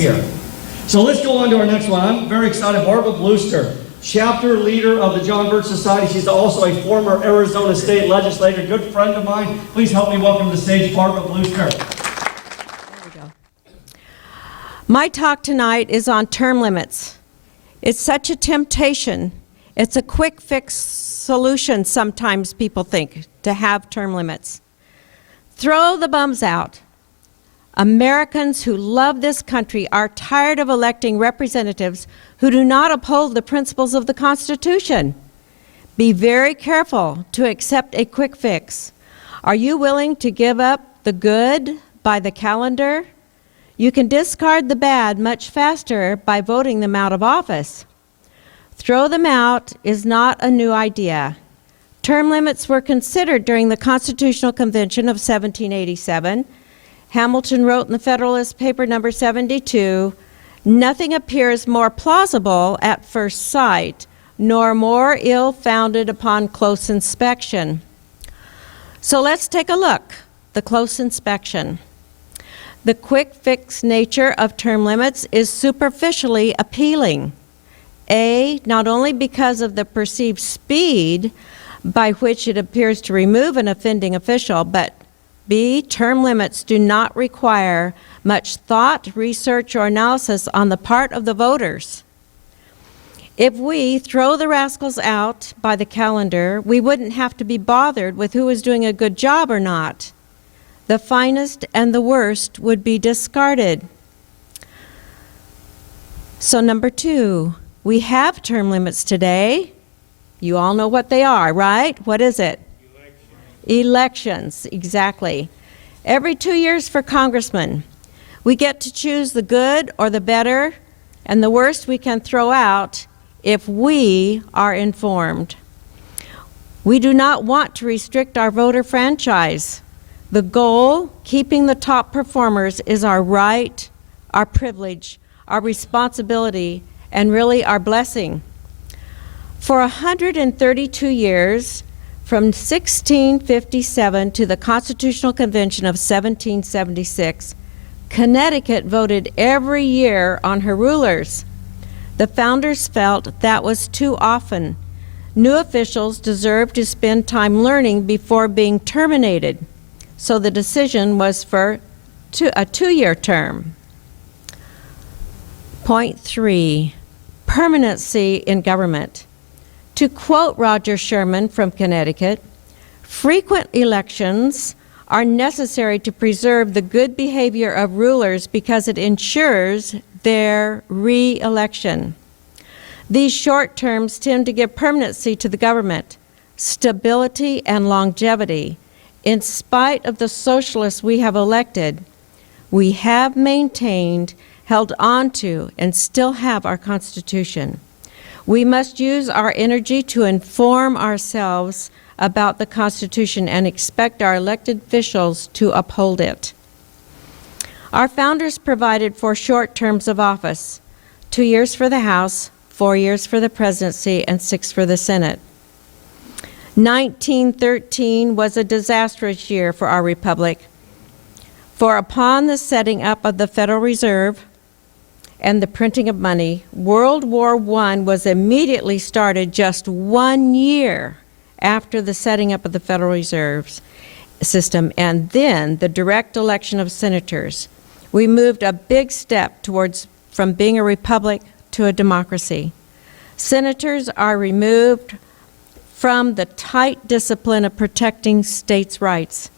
here. So let's go on to our next one. I'm very excited. Barbara Bluster, chapter leader of the John Birch Society. She's also a former Arizona State legislator, good friend of mine. Please help me welcome to the stage Barbara Bluster. There we go. My talk tonight is on term limits. It's such a temptation. It's a quick fix solution, sometimes people think, to have term limits. Throw the bums out. Americans who love this country are tired of electing representatives who do not uphold the principles of the Constitution. Be very careful to accept a quick fix. Are you willing to give up the good by the calendar? You can discard the bad much faster by voting them out of office. Throw them out is not a new idea. Term limits were considered during the Constitutional Convention of 1787. Hamilton wrote in the Federalist Paper number 72, "Nothing appears more plausible at first sight, nor more ill-founded upon close inspection." So let's take a look, the close inspection. The quick fix nature of term limits is superficially appealing. Not only because of the perceived speed by which it appears to remove an offending official, but B, term limits do not require much thought, research, or analysis on the part of the voters. If we throw the rascals out by the calendar, we wouldn't have to be bothered with who is doing a good job or not. The finest and the worst would be discarded. So number 2, we have term limits today. You all know what they are, right? What is it? Elections, exactly. Every 2 years for congressmen. We get to choose the good or the better, and the worst we can throw out if we are informed. We do not want to restrict our voter franchise. The goal, keeping the top performers, is our right, our privilege, our responsibility, and really our blessing. For 132 years, from 1657 to the Constitutional Convention of 1776, Connecticut voted every year on her rulers. The founders felt that was too often. New officials deserved to spend time learning before being terminated. So the decision was for a 2-year term. Point 3, permanency in government. To quote Roger Sherman from Connecticut, frequent elections are necessary to preserve the good behavior of rulers because it ensures their re-election. These short terms tend to give permanency to the government, stability and longevity. In spite of the socialists we have elected, we have maintained, held on to, and still have our Constitution. We must use our energy to inform ourselves about the Constitution and expect our elected officials to uphold it. Our founders provided for short terms of office, 2 years for the House, 4 years for the presidency, and 6 for the Senate. 1913 was a disastrous year for our republic, for upon the setting up of the Federal Reserve and the printing of money, World War I was immediately started just 1 year after the setting up of the Federal Reserve System, and then the direct election of senators. We moved a big step towards from being a republic to a democracy. Senators are removed from the tight discipline of protecting states' rights.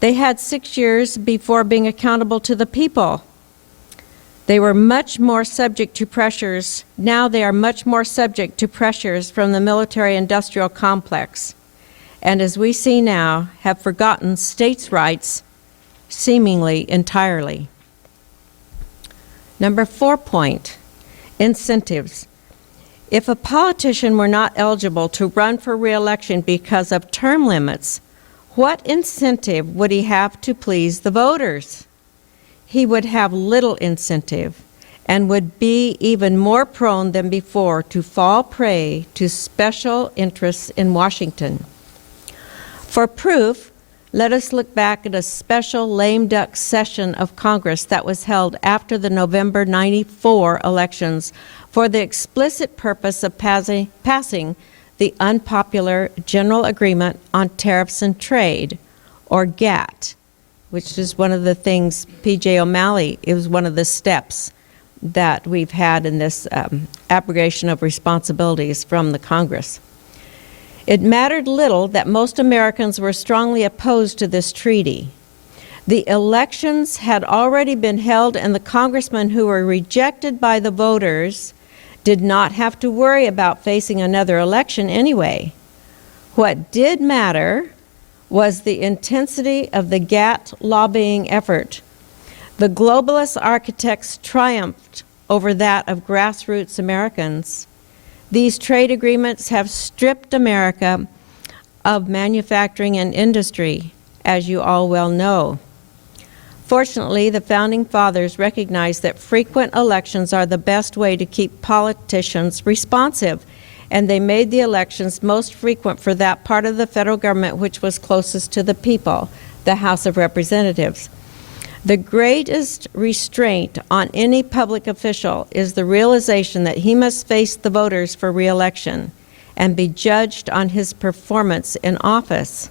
They had 6 years before being accountable to the people. They were much more subject to pressures. Now they are much more subject to pressures from the military-industrial complex. And as we see now, have forgotten states' rights seemingly entirely. Number 4 point, incentives. If a politician were not eligible to run for re-election because of term limits, what incentive would he have to please the voters? He would have little incentive and would be even more prone than before to fall prey to special interests in Washington. For proof, let us look back at a special lame duck session of Congress that was held after the November 94 elections for the explicit purpose of passing the unpopular General Agreement on Tariffs and Trade, or GATT, which is one of the things P.J. O'Malley, it was one of the steps that we've had in this abrogation of responsibilities from the Congress. It mattered little that most Americans were strongly opposed to this treaty. The elections had already been held, and the congressmen who were rejected by the voters did not have to worry about facing another election anyway. What did matter was the intensity of the GATT lobbying effort. The globalist architects triumphed over that of grassroots Americans. These trade agreements have stripped America of manufacturing and industry, as you all well know. Fortunately, the Founding Fathers recognized that frequent elections are the best way to keep politicians responsive, and they made the elections most frequent for that part of the federal government which was closest to the people, the House of Representatives. The greatest restraint on any public official is the realization that he must face the voters for re-election and be judged on his performance in office.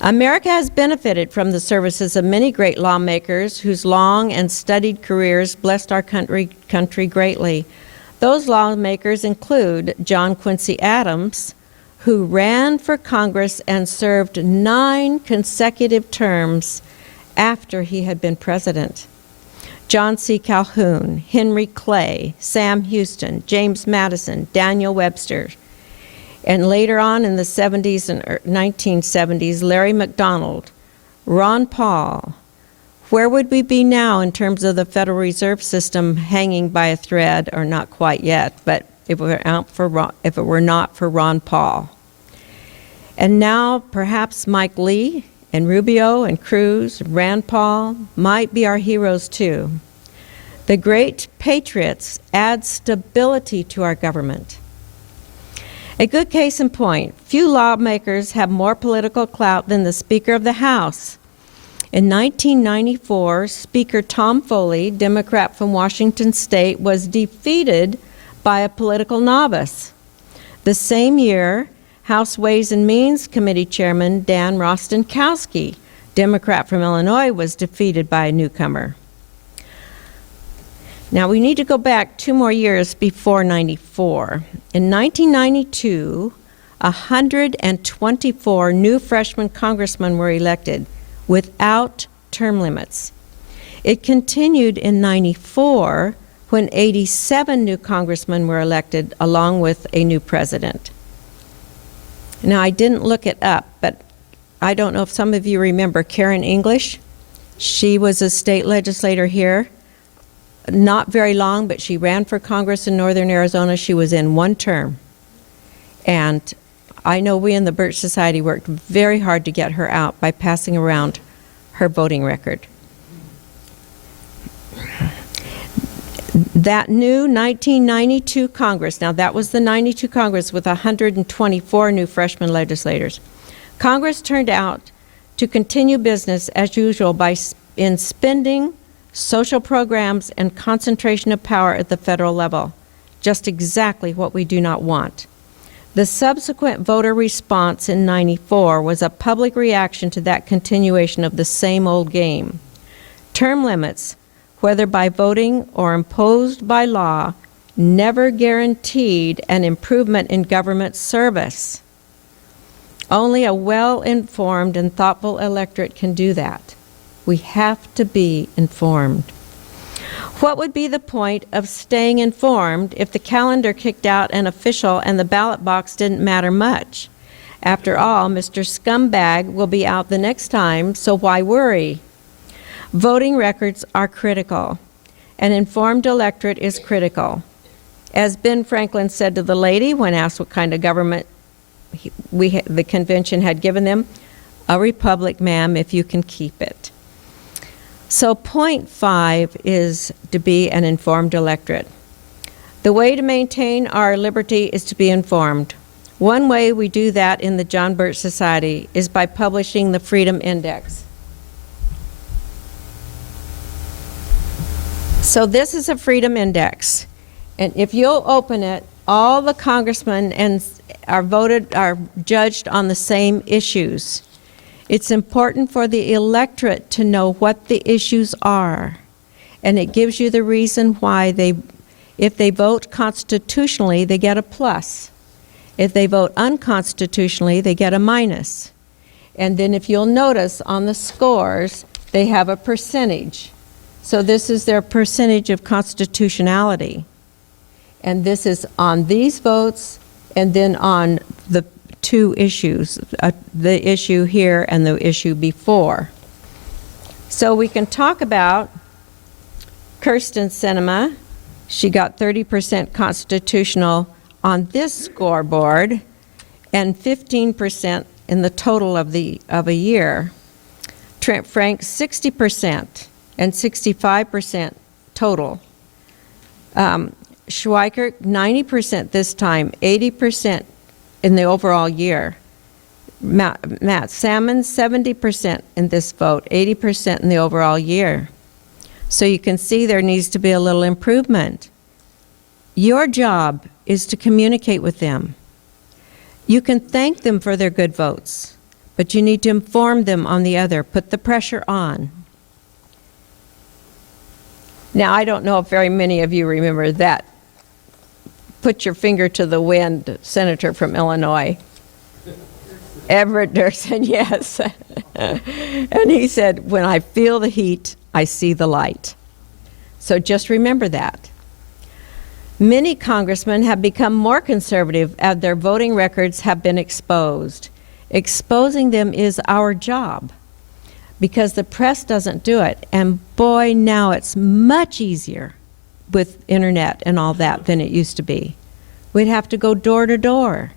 America has benefited from the services of many great lawmakers whose long and studied careers blessed our country greatly. Those lawmakers include John Quincy Adams, who ran for Congress and served 9 consecutive terms after he had been president. John C. Calhoun, Henry Clay, Sam Houston, James Madison, Daniel Webster, and later on in the 70s and 1970s, Larry McDonald, Ron Paul. Where would we be now in terms of the Federal Reserve System hanging by a thread, or not quite yet, but if it were not for Ron Paul? And now perhaps Mike Lee and Rubio and Cruz and Rand Paul might be our heroes too. The great patriots add stability to our government. A good case in point, few lawmakers have more political clout than the Speaker of the House. In 1994, Speaker Tom Foley, Democrat from Washington State, was defeated by a political novice. The same year, House Ways and Means Committee Chairman Dan Rostenkowski, Democrat from Illinois, was defeated by a newcomer. Now, we need to go back 2 more years before 94. In 1992, 124 new freshman congressmen were elected without term limits. It continued in 94 when 87 new congressmen were elected along with a new president. Now, I didn't look it up, but I don't know if some of you remember Karen English. She was a state legislator here. Not very long, but she ran for Congress in northern Arizona. She was in 1 term. And I know we in the Birch Society worked very hard to get her out by passing around her voting record. That new 1992 Congress, now that was the 92 Congress with 124 new freshman legislators. Congress turned out to continue business as usual in spending, social programs, and concentration of power at the federal level. Just exactly what we do not want. The subsequent voter response in 94 was a public reaction to that continuation of the same old game. Term limits, whether by voting or imposed by law, never guaranteed an improvement in government service. Only a well-informed and thoughtful electorate can do that. We have to be informed. What would be the point of staying informed if the calendar kicked out an official and the ballot box didn't matter much? After all, Mr. Scumbag will be out the next time, so why worry? Voting records are critical. An informed electorate is critical. As Ben Franklin said to the lady when asked what kind of government the convention had given them, "A republic, ma'am, if you can keep it." So point 5 is to be an informed electorate. The way to maintain our liberty is to be informed. One way we do that in the John Birch Society is by publishing the Freedom Index. So this is a Freedom Index, and if you'll open it, all the congressmen are judged on the same issues. It's important for the electorate to know what the issues are, and it gives you the reason why if they vote constitutionally, they get a plus. If they vote unconstitutionally, they get a minus. And then if you'll notice on the scores, they have a percentage. So this is their percentage of constitutionality. And this is on these votes and then on the two issues, the issue here and the issue before. So we can talk about Kirsten Sinema. She got 30% constitutional on this scoreboard and 15% in the total of a year. Trent Frank, 60% and 65% total. Schweikert, 90% this time, 80% in the overall year. Matt Salmon, 70% in this vote, 80% in the overall year. So you can see there needs to be a little improvement. Your job is to communicate with them. You can thank them for their good votes, but you need to inform them on the other, put the pressure on. Now, I don't know if very many of you remember that. Put your finger to the wind, senator from Illinois. Everett Dirksen, yes. And he said, when I feel the heat, I see the light. So just remember that. Many congressmen have become more conservative as their voting records have been exposed. Exposing them is our job because the press doesn't do it. And boy, now it's much easier with internet and all that than it used to be. We'd have to go door to door.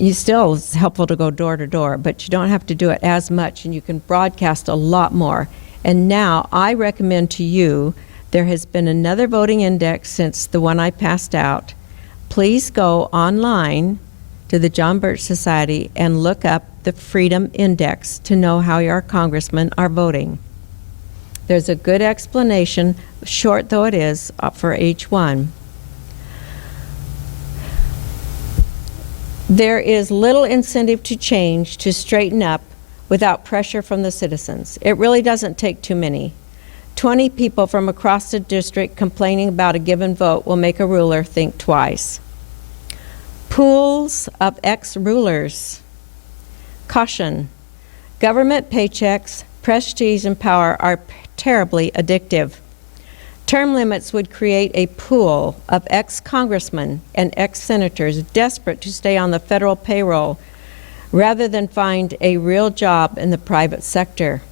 It's helpful to go door to door, but you don't have to do it as much, and you can broadcast a lot more. And now I recommend to you, there has been another voting index since the one I passed out. Please go online to the John Birch Society and look up the Freedom Index to know how your congressmen are voting. There's a good explanation, short though it is, for each one. There is little incentive to change, to straighten up, without pressure from the citizens. It really doesn't take too many. 20 people from across the district complaining about a given vote will make a ruler think twice. Pools of ex-rulers. Caution. Government paychecks, prestige, and power are terribly addictive. Term limits would create a pool of ex-congressmen and ex-senators desperate to stay on the federal payroll rather than find a real job in the private sector.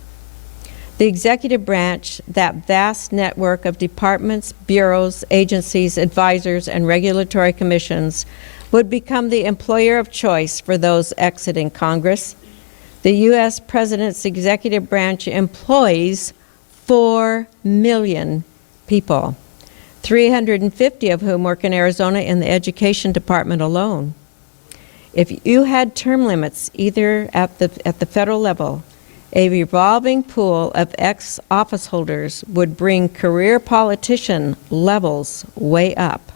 The executive branch, that vast network of departments, bureaus, agencies, advisors, and regulatory commissions, would become the employer of choice for those exiting Congress. The U.S. President's executive branch employs 4 million people, 350 of whom work in Arizona in the education department alone. If you had term limits either at the federal level, a revolving pool of ex-office holders would bring career politician levels way up.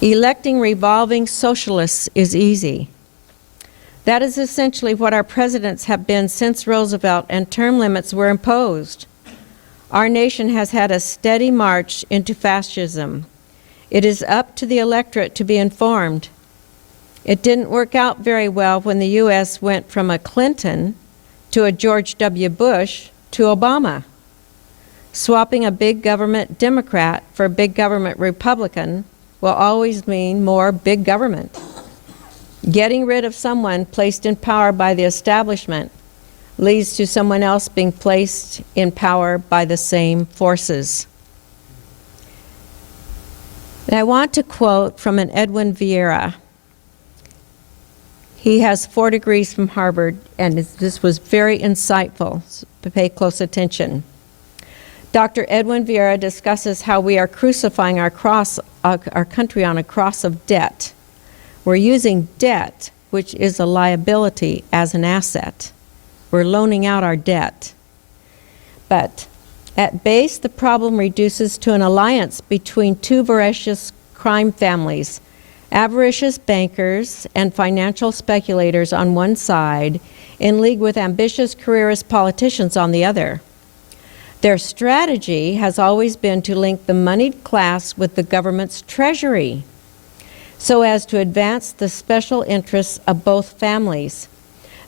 Electing revolving socialists is easy. That is essentially what our presidents have been since Roosevelt and term limits were imposed. Our nation has had a steady march into fascism. It is up to the electorate to be informed. It didn't work out very well when the U.S. went from a Clinton to a George W. Bush to Obama. Swapping a big government Democrat for a big government Republican will always mean more big government. Getting rid of someone placed in power by the establishment leads to someone else being placed in power by the same forces. And I want to quote from an Edwin Vieira. He has 4 degrees from Harvard, and this was very insightful, so pay close attention. Dr. Edwin Vieira discusses how we are crucifying our country on a cross of debt. We're using debt, which is a liability, as an asset. We're loaning out our debt. But at base, the problem reduces to an alliance between two voracious crime families, avaricious bankers and financial speculators on one side, in league with ambitious careerist politicians on the other. Their strategy has always been to link the moneyed class with the government's treasury, so as to advance the special interests of both families.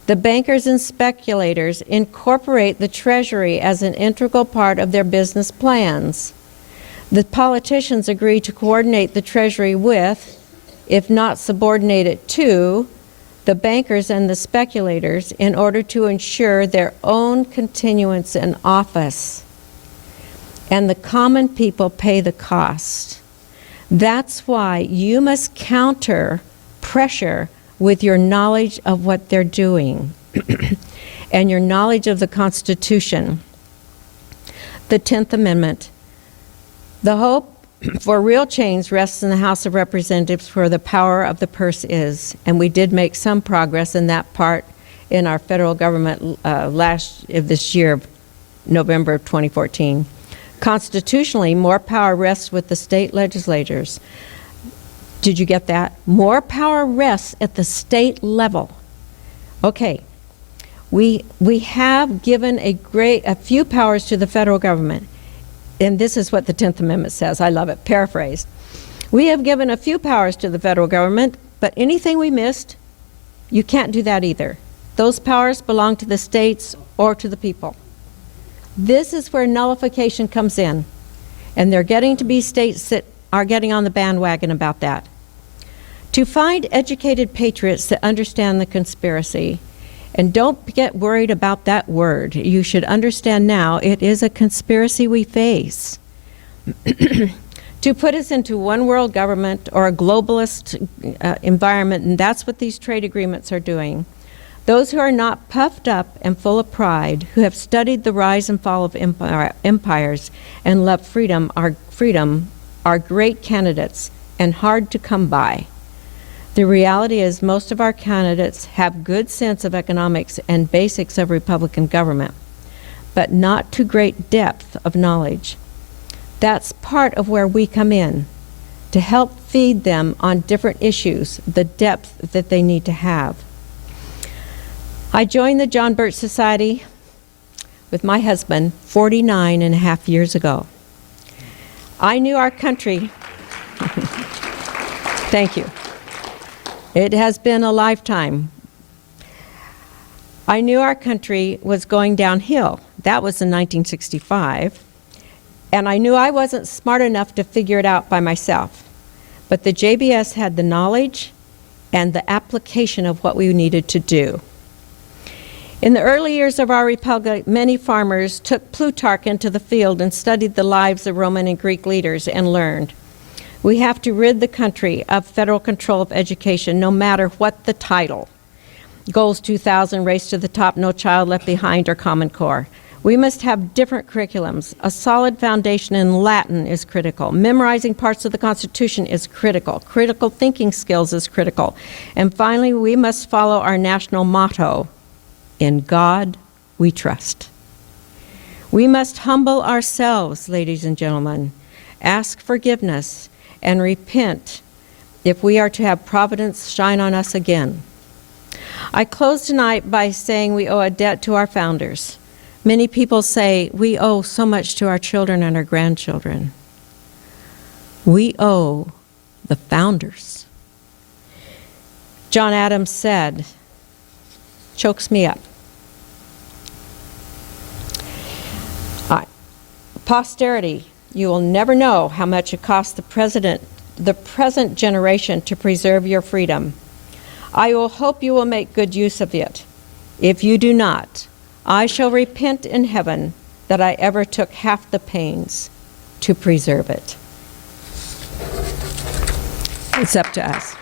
The bankers and speculators incorporate the treasury as an integral part of their business plans. The politicians agree to coordinate the treasury with, if not subordinate it to, the bankers and the speculators in order to ensure their own continuance in office. And the common people pay the cost. That's why you must counter pressure with your knowledge of what they're doing and your knowledge of the Constitution. The 10th Amendment. The hope for real change rests in the House of Representatives, where the power of the purse is. And we did make some progress in that part in our federal government this year, November of 2014. Constitutionally, more power rests with the state legislatures. Did you get that? More power rests at the state level. Okay, we have given a few powers to the federal government. And this is what the 10th Amendment says. I love it. Paraphrased. We have given a few powers to the federal government, but anything we missed, you can't do that either. Those powers belong to the states or to the people. This is where nullification comes in. And they're getting to be states that are getting on the bandwagon about that. To find educated patriots that understand the conspiracy, and don't get worried about that word. You should understand now it is a conspiracy we face. To put us into one world government or a globalist environment, and that's what these trade agreements are doing. Those who are not puffed up and full of pride, who have studied the rise and fall of empires and love freedom are great candidates and hard to come by. The reality is most of our candidates have good sense of economics and basics of Republican government, but not to great depth of knowledge. That's part of where we come in, to help feed them on different issues, the depth that they need to have. I joined the John Birch Society with my husband 49 and a half years ago. I knew our country. Thank you. It has been a lifetime. I knew our country was going downhill. That was in 1965. And I knew I wasn't smart enough to figure it out by myself. But the JBS had the knowledge and the application of what we needed to do. In the early years of our republic, many farmers took Plutarch into the field and studied the lives of Roman and Greek leaders and learned. We have to rid the country of federal control of education, no matter what the title. Goals 2000, Race to the Top, No Child Left Behind, or Common Core. We must have different curriculums. A solid foundation in Latin is critical. Memorizing parts of the Constitution is critical. Critical thinking skills is critical. And finally, we must follow our national motto, in God we trust. We must humble ourselves, ladies and gentlemen, ask forgiveness, and repent if we are to have providence shine on us again. I close tonight by saying we owe a debt to our founders. Many people say we owe so much to our children and our grandchildren. We owe the founders. John Adams said, chokes me up. Posterity, you will never know how much it cost the present generation to preserve your freedom. I will hope you will make good use of it. If you do not, I shall repent in heaven that I ever took half the pains to preserve it. It's up to us.